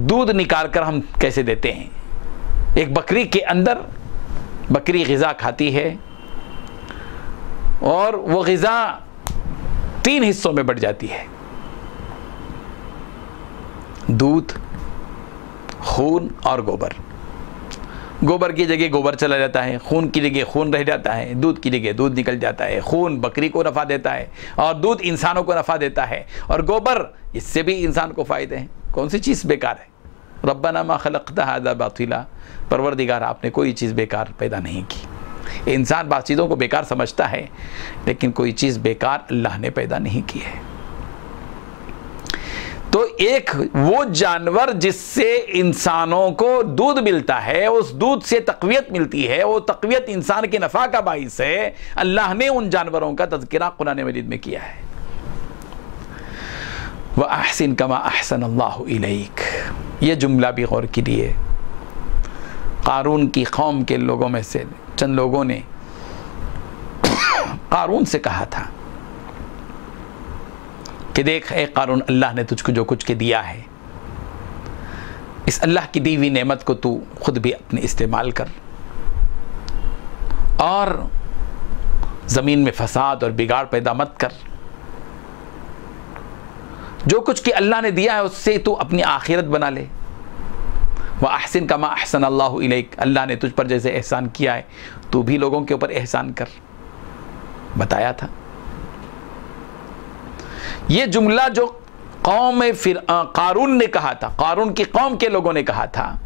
दूध निकाल कर हम कैसे देते हैं। एक बकरी के अंदर बकरी ग़िज़ा खाती है और वो ग़िज़ा 3 हिस्सों में बढ़ जाती है, दूध, खून और गोबर। गोबर की जगह गोबर चला जाता है, खून की जगह खून रह जाता है, दूध की जगह दूध निकल जाता है। खून बकरी को नफ़ा देता है और दूध इंसानों को नफ़ा देता है, और गोबर, इससे भी इंसान को फ़ायदे हैं। कौन सी चीज़ बेकार है? रब्बना मा खलक़्ता हाज़ा बातिला, परवरदिगार आपने कोई चीज़ बेकार पैदा नहीं की। इंसान बात चीज़ों को बेकार समझता है, लेकिन कोई चीज़ बेकार अल्लाह ने पैदा नहीं की है। तो एक वो जानवर जिससे इंसानों को दूध मिलता है, उस दूध से तक़वियत मिलती है, वो तक़वियत इंसान के नफ़ा का बाइस है। अल्लाह ने उन जानवरों का तज़किरा कुरान मजीद में किया है। व अहसिन कमा अहसन अल्लाहु इलैक, ये जुमला भी गौर कीजिए। क़ारून की कौम के लोगों में से चंद लोगों ने क़ारून से कहा था कि देख ए क़ारून, अल्लाह ने तुझको जो कुछ के दिया है, इस अल्लाह की दी हुई नेमत को तू खुद भी अपने इस्तेमाल कर, और ज़मीन में फसाद और बिगाड़ पैदा मत कर। जो कुछ कि अल्लाह ने दिया है उससे तू अपनी आखिरत बना ले। व अहसिन कमा अहसन अल्लाहु इलैक, अल्लाह ने तुझ पर जैसे एहसान किया है तू भी लोगों के ऊपर एहसान कर, बताया था। ये जुमला जो कौम फिर क़ारून ने कहा था, क़ारून की कौम के लोगों ने कहा था,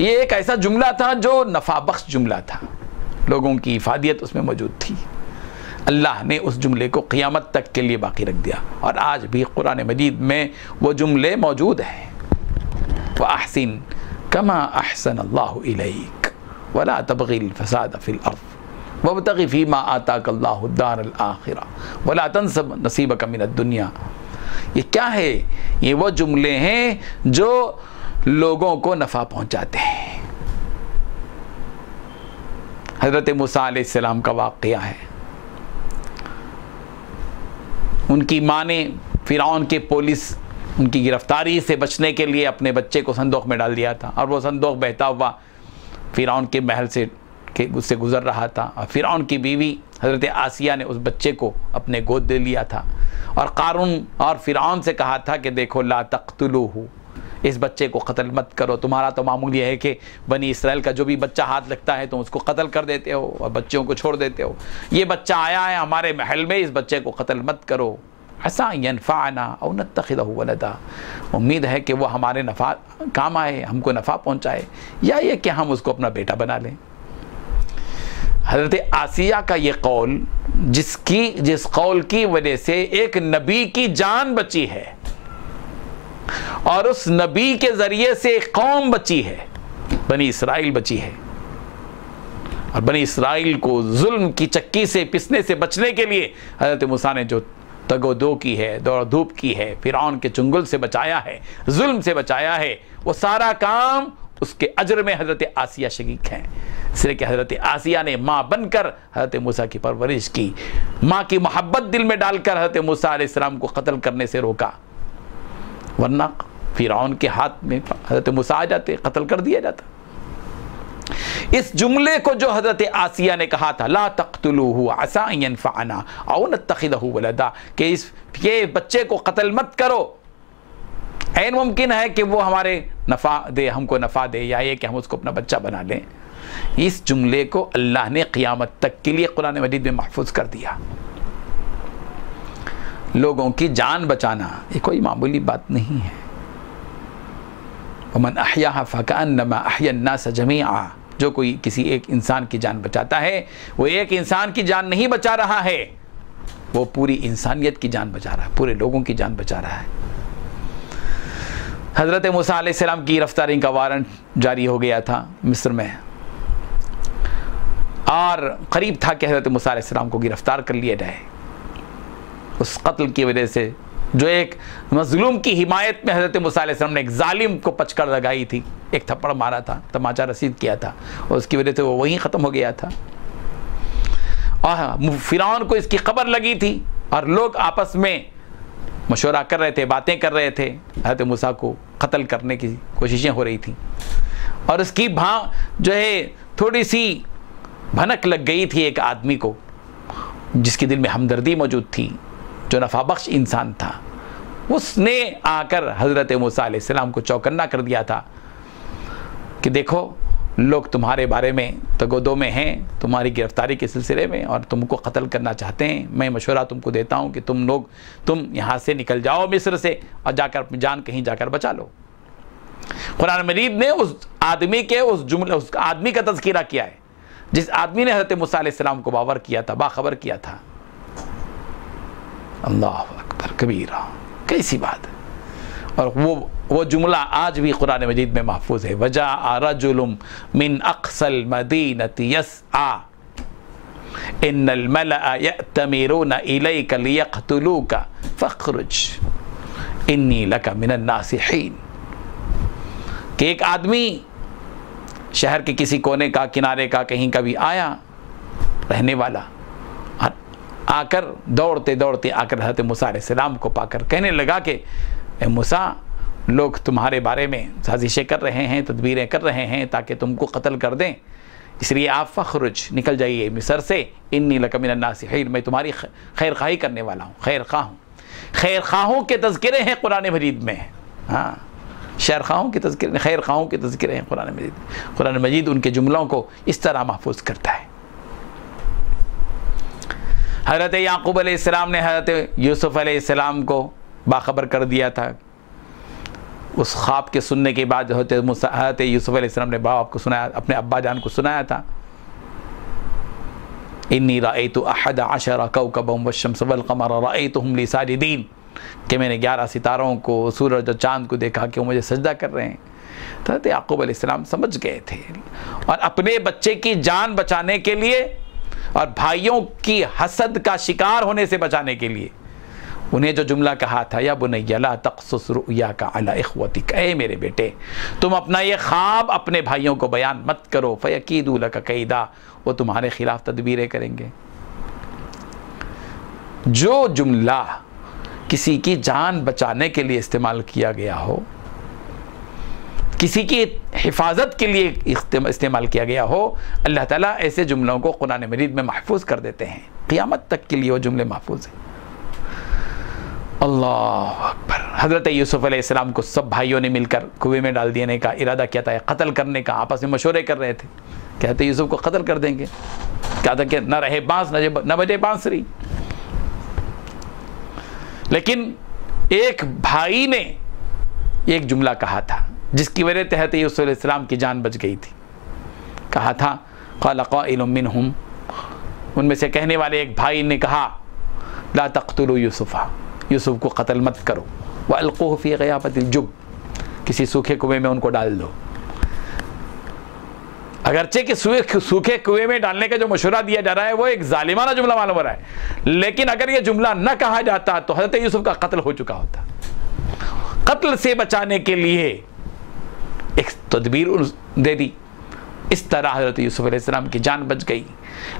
ये एक ऐसा जुमला था जो नफ़ा बख्श जुमला था, लोगों की इफादियत उसमें मौजूद थी। अल्लाह ने उस जुमले को क़ियामत तक के लिए बाकी रख दिया, और आज भी कुरान मजीद में वो जुमले मौजूद हैं। व अहसिन कमा अहसन अल्लाहु इलैक वला तबग़िल फ़साद फ़िल अर्ज़ वब्तग़ि फ़ीमा आताकल्लाहु दारल आखिरा वला तंस नसीबक मिनद दुनिया। ये क्या है? ये वो जुमले हैं जो लोगों को नफ़ा पहुँचाते हैं। हज़रत मूसा अलैहिस्सलाम का वाक़या है। उनकी माँ ने फ़िरौन के पुलिस उनकी गिरफ्तारी से बचने के लिए अपने बच्चे को संदूक में डाल दिया था, और वो संदूक बहता हुआ फ़िरौन के महल से उससे गुज़र रहा था, और फ़िरौन की बीवी हज़रत आसिया ने उस बच्चे को अपने गोद दे लिया था, और क़ारून और फ़िरौन से कहा था कि देखो ला तक़्तुलूहु, इस बच्चे को कत्ल मत करो। तुम्हारा तो मामूल यह है कि बनी इसराइल का जो भी बच्चा हाथ लगता है तुम उसको कत्ल कर देते हो और बच्चों को छोड़ देते हो। ये बच्चा आया है हमारे महल में, इस बच्चे को कत्ल मत करो। असा यनफ़अना औ नत्तख़िज़हु वलदा, उम्मीद है कि वो हमारे नफ़ा काम आए, हमको नफ़ा पहुँचाए, या ये कि हम उसको अपना बेटा बना लें। हज़रत आसिया का ये कौल, जिस कौल की वजह से एक नबी की जान बची है और उस नबी के ज़रिए से एक कौम बची है, बनी इसराइल बची है, और बनी इसराइल को जुल्म की चक्की से पिसने से बचने के लिए हज़रत मूसा ने जो तगोदो की है, दौड़ धूप की है, फिरौन के चुंगल से बचाया है, जुल्म से बचाया है, वो सारा काम उसके अजर में हज़रत आसिया शरीक हैं। इसलिए कि हज़रत आसिया ने माँ बनकर हज़रत मूसा की परवरिश की, माँ की मोहब्बत दिल में डालकर हज़रत मूसा अलैहिस्सलाम को कत्ल करने से रोका, वरना फिरौन के हाथ में हज़रत मूसा आ जाते, कत्ल कर दिया जाता। इस जुमले को जो हज़रत आसिया ने कहा था, ला तक़्तुलूहु असा अन यनफ़अना औ नत्तख़िज़हु वलदा, कि ये बच्चे को कत्ल मत करो, ऐन मुमकिन है कि वो हमारे नफ़ा दे, हमको नफ़ा दे, या ये कि हम उसको अपना बच्चा बना लें। इस जुमले को अल्लाह ने क़ियामत तक के लिए कुरान मजीद में महफूज कर दिया। लोगों की जान बचाना ये कोई मामूली बात नहीं है। वमन अहयाहा फ़कअन्नमा अहया अन्नास जमीआ, जो कोई किसी एक इंसान की जान बचाता है, वो एक इंसान की जान नहीं बचा रहा है, वो पूरी इंसानियत की जान बचा रहा है, पूरे लोगों की जान बचा रहा है। हज़रत मूसा अलैहिस्सलाम की गिरफ्तारी का वारंट जारी हो गया था मिस्र में, और करीब था कि हज़रत मूसा अलैहिस्सलाम को गिरफ्तार कर लिया जाए। उस कत्ल की वजह से जो एक मजलूम की हिमायत में हज़रत मूसा अलैहिस्सलाम ने एक जालिम को पचकर लगाई थी, एक थप्पड़ मारा था, तमाचा रसीद किया था, और उसकी वजह से वो वहीं ख़त्म हो गया था। और फिरौन को इसकी खबर लगी थी और लोग आपस में मशवरा कर रहे थे, बातें कर रहे थे, हज़रत मूसा को कत्ल करने की कोशिशें हो रही थी। और उसकी जो है थोड़ी सी भनक लग गई थी एक आदमी को, जिसके दिल में हमदर्दी मौजूद थी, जो नफ़ाबख्श इंसान था। उसने आकर हज़रत मूसा अलैहिस्सलाम को चौकन्ना कर दिया था कि देखो, लोग तुम्हारे बारे में तगोदो में हैं, तुम्हारी गिरफ्तारी के सिलसिले में, और तुमको कत्ल करना चाहते हैं। मैं मशवरा तुमको देता हूँ कि तुम यहाँ से निकल जाओ मिस्र से, और जाकर अपनी जान कहीं जाकर बचा लो। कुरान मजीद ने उस आदमी के उस आदमी का तज़किरा किया है, जिस आदमी ने हज़रत मूसा अलैहिस्सलाम को बावर किया था, बाखबर किया था। अल्लाह अकबर कबीरा, कैसी बात है। और वो जुमला आज भी कुरान मजीद में महफूज है, वजाअ रजुलुम मिन अक़सल मदीनति यसआ इन्नल मलअ यअतमिरूना इलैका लियक़्तुलूका फ़ख़्रुज इन्नी लका मिनन नासिहीन। कि एक आदमी शहर के किसी कोने का, किनारे का, कहीं का भी आया रहने वाला, आकर दौड़ते दौड़ते आकर हज़रत मूसा अलैहिस्सलाम को पाकर कहने लगा कि ए मूसा, लोग तुम्हारे बारे में साजिशें कर रहे हैं, तदबीरें कर रहे हैं ताकि तुमको कत्ल कर दें, इसलिए आप फ़ख़्रुज, निकल जाइए मिस्र से, इन्नी लका मिनन नासिहीन, मैं तुम्हारी खैर खाही करने वाला हूँ, खैर खाह हूँ। खैर खाहों के तज़किरे हैं कुरान मजीद में। हाँ, शर खाहों के तज़किरे, खैर खाहों के तज़किरे हैं कुरान मजीद। कुरान मजीद उनके जुमलों को इस तरह महफूज करता है। हज़रत याक़ूब अलैहिस्सलाम ने हज़रत यूसुफ़ अलैहिस्सलाम को बाखबर कर दिया था। उस ख्वाब के सुनने के बाद हज़रत यूसुफ़ अलैहिस्सलाम ने बाप को सुनाया, अपने अब्बा जान को सुनाया था, इन्नी रअयतु अहद अशरा कौकबम वश्शम्स वल क़मर रअयतुहुम ली साजिदीन, कि मैंने 11 सितारों को, सूरज और चाँद को देखा कि वो मुझे सजदा कर रहे हैं। तो हज़रत याक़ूब अलैहिस्सलाम समझ गए थे, और अपने बच्चे की जान बचाने के लिए और भाइयों की हसद का शिकार होने से बचाने के लिए उन्हें जो जुमला कहा था, या बुनय्या ला तक़्सुस रुअयाका अला इख़्वतिक, ऐ मेरे बेटे, तुम अपना ये ख्वाब अपने भाइयों को बयान मत करो, फ़यकीदू लका कैदा, वो तुम्हारे खिलाफ तदबीरें करेंगे। जो जुमला किसी की जान बचाने के लिए इस्तेमाल किया गया हो, किसी की हिफाजत के लिए इस्तेमाल किया गया हो, अल्लाह ताला ऐसे जुमलों को कुरान मजीद में महफूज कर देते हैं, क़ियामत तक के लिए वो जुमले महफूज हैं। अल्लाह अकबर। हज़रत यूसुफ़ अलैहिस्सलाम को सब भाइयों ने मिलकर कुएं में डाल देने का इरादा किया था, कत्ल करने का आपस में मशवरे कर रहे थे, कहते यूसुफ़ को कत्ल कर देंगे, क्या था कि न रहे बांस न बजे बांसुरी। लेकिन एक भाई ने एक जुमला कहा था जिसकी वजह से हज़रत यूसुफ़ अलैहिस्सलाम की जान बच गई थी। कहा था, क़ाल क़ाइलुम मिनहुम, उनमें से कहने वाले एक भाई ने कहा, ला तक़्तुलू यूसुफ़ा, यूसुफ़ को कत्ल मत करो, व अलक़ूहु फ़ी ग़याबतिल जुब, किसी सूखे कुएं में उनको डाल दो। अगरचे कि सूखे कुएं में डालने का जो मशवरा दिया जा रहा है वो एक जालिमाना जुमला मालूम हो रहा है, लेकिन अगर ये जुमला न कहा जाता तो हज़रत यूसुफ का कत्ल हो चुका होता। कत्ल से बचाने के लिए एक तदबीर दे दी, इस तरह हज़रत यूसुफ अलैहिस्सलाम की जान बच गई।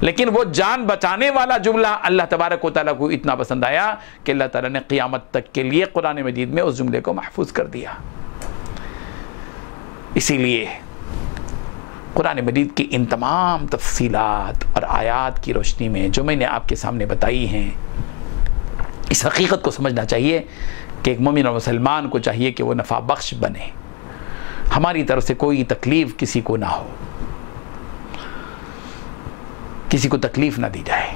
लेकिन वो जान बचाने वाला जुमला अल्लाह तबारक व तआला को इतना पसंद आया कि अल्लाह ताला ने क़ियामत तक के लिए कुरान मजीद में उस जुमले को महफूज कर दिया। इसीलिए कुरान मजीद की इन तमाम तफसीलात और आयात की रोशनी में जो मैंने आपके सामने बताई हैं, इस हकीकत को समझना चाहिए कि एक मोमिन और मुसलमान को चाहिए कि वो नफ़ा बख्श बने, हमारी तरफ से कोई तकलीफ़ किसी को ना हो, किसी को तकलीफ़ ना दी जाए।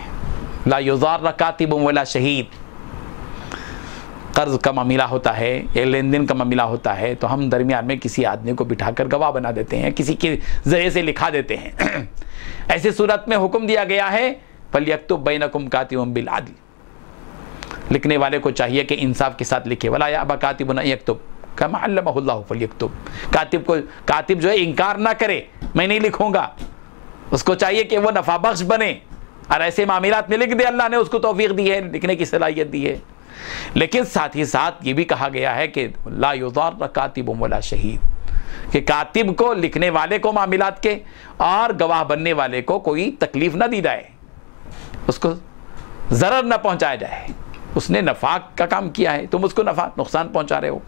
ला युज़ार कातिबुम वला शहीद, कर्ज़ का मामला होता है या लेन देन का मामला होता है तो हम दरमियान में किसी आदमी को बिठाकर गवाह बना देते हैं, किसी के ज़रिए से लिखा देते हैं। ऐसी सूरत में हुक्म दिया गया है फलयक्तुब बैनकुम कातिबुम बिल अदल, लिखने वाले को चाहिए कि इंसाफ के साथ लिखे। वला याबा कातिबुन अन यक्तुब कमा अल्लमहुल्लाहु फलयक्तुब, कातिब जो है इनकार ना करे मैं नहीं लिखूंगा, उसको चाहिए कि वो नफ़ा बख्श बने और ऐसे मामलात में लिख दे। अल्लाह ने उसको तौफीक दी है, लिखने की सलाहियत दी है। लेकिन साथ ही साथ ये भी कहा गया है कि ला युज़ार कातिबुम वला शहीद, कि कातिब को, लिखने वाले को मामलात के और गवाह बनने वाले को कोई तकलीफ ना दी जाए, उसको ज़रर ना पहुंचाया जाए। उसने नफ़ा का काम किया है, तुम उसको नफ़ा नुकसान पहुंचा रहे हो,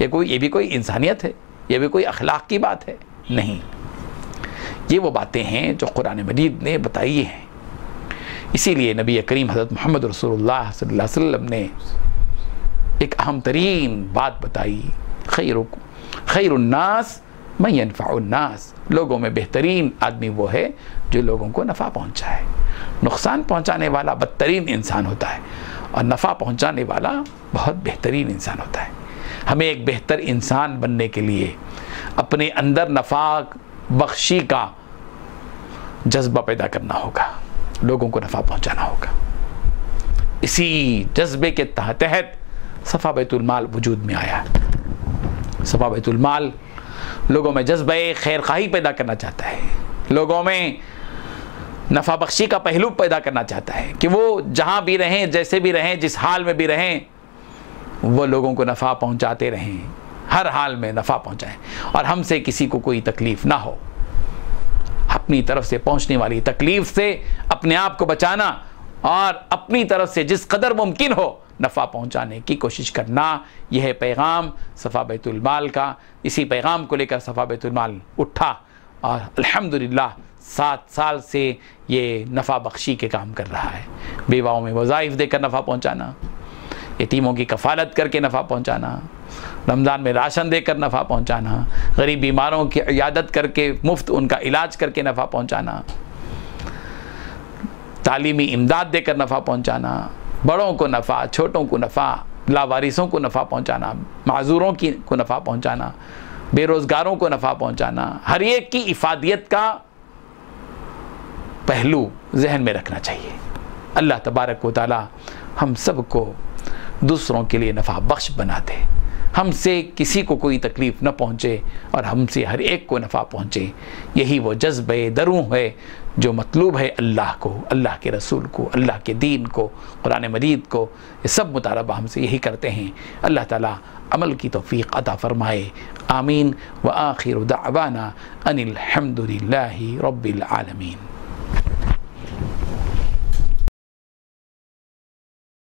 ये भी कोई इंसानियत है, ये भी कोई अखलाक की बात है? नहीं, ये वो बातें हैं जो कुरान मजीद ने बताई हैं। इसीलिए नबी करीम हज़रत मोहम्मद रसूलुल्लाह सल्लल्लाहु अलैहि वसल्लम ने एक अहम तरीन बात बताई, खैरुन्नास मन यनफ़उन्नास, लोगों में बेहतरीन आदमी वो है जो लोगों को नफ़ा पहुँचाए। नुकसान पहुँचाने वाला बदतरीन इंसान होता है और नफ़ा पहुँचाने वाला बहुत बेहतरीन इंसान होता है। हमें एक बेहतर इंसान बनने के लिए अपने अंदर नफ़ा बख्शी का जज्बा पैदा करना होगा, लोगों को नफ़ा पहुंचाना होगा। इसी जज्बे के तहत सफ़ा बैतुल माल वजूद में आया। सफ़ा बैतुल माल लोगों में जज्बे खैर खाही पैदा करना चाहता है, लोगों में नफ़ा बख्शी का पहलू पैदा करना चाहता है कि वो जहाँ भी रहें, जैसे भी रहें, जिस हाल में भी रहें, वो लोगों को नफ़ा पहुँचाते रहें, हर हाल में नफ़ा पहुँचाएँ और हमसे किसी को कोई तकलीफ़ ना हो। अपनी तरफ से पहुँचने वाली तकलीफ़ से अपने आप को बचाना और अपनी तरफ से जिस कदर मुमकिन हो नफ़ा पहुँचाने की कोशिश करना, यह है पैगाम सफ़ा बैतुल माल का। इसी पैगाम को लेकर सफ़ा बैतुल माल उठा और अल्हम्दुलिल्लाह 7 साल से ये नफ़ा बख्शी के काम कर रहा है। बेवाओं में वज़ाइफ देकर नफ़ा पहुँचाना, यतीमों की कफ़ालत करके नफ़ा पहुँचाना, रमज़ान में राशन देकर नफ़ा पहुँचाना, गरीब बीमारों की इयादत करके मुफ्त उनका इलाज करके नफ़ा पहुँचाना, तालीमी इमदाद देकर नफ़ा पहुँचाना, बड़ों को नफ़ा, छोटों को नफ़ा, लावारिसों को नफ़ा पहुँचाना, माजूरों को नफ़ा पहुँचाना, बेरोज़गारों को नफ़ा पहुँचाना, हर एक की इफ़ादियत का पहलू जहन में रखना चाहिए। अल्लाह तबारक व तआला हम सब को दूसरों के लिए नफ़ा बख्श बना दे, हमसे किसी को कोई तकलीफ़ न पहुँचे और हमसे हर एक को नफ़ा पहुँचे। यही वो जज्बे दरूं है जो मतलूब है अल्लाह को, अल्लाह के रसूल को, अल्लाह के दीन को, कुरान मजीद को। ये सब मुतालबा हमसे यही करते हैं। अल्लाह ताला अमल की तौफ़ीक़ अता फ़रमाए। आमीन। व आखिरु दअवाना अनिल हम्दुलिल्लाहि रब्बिल आलमीन।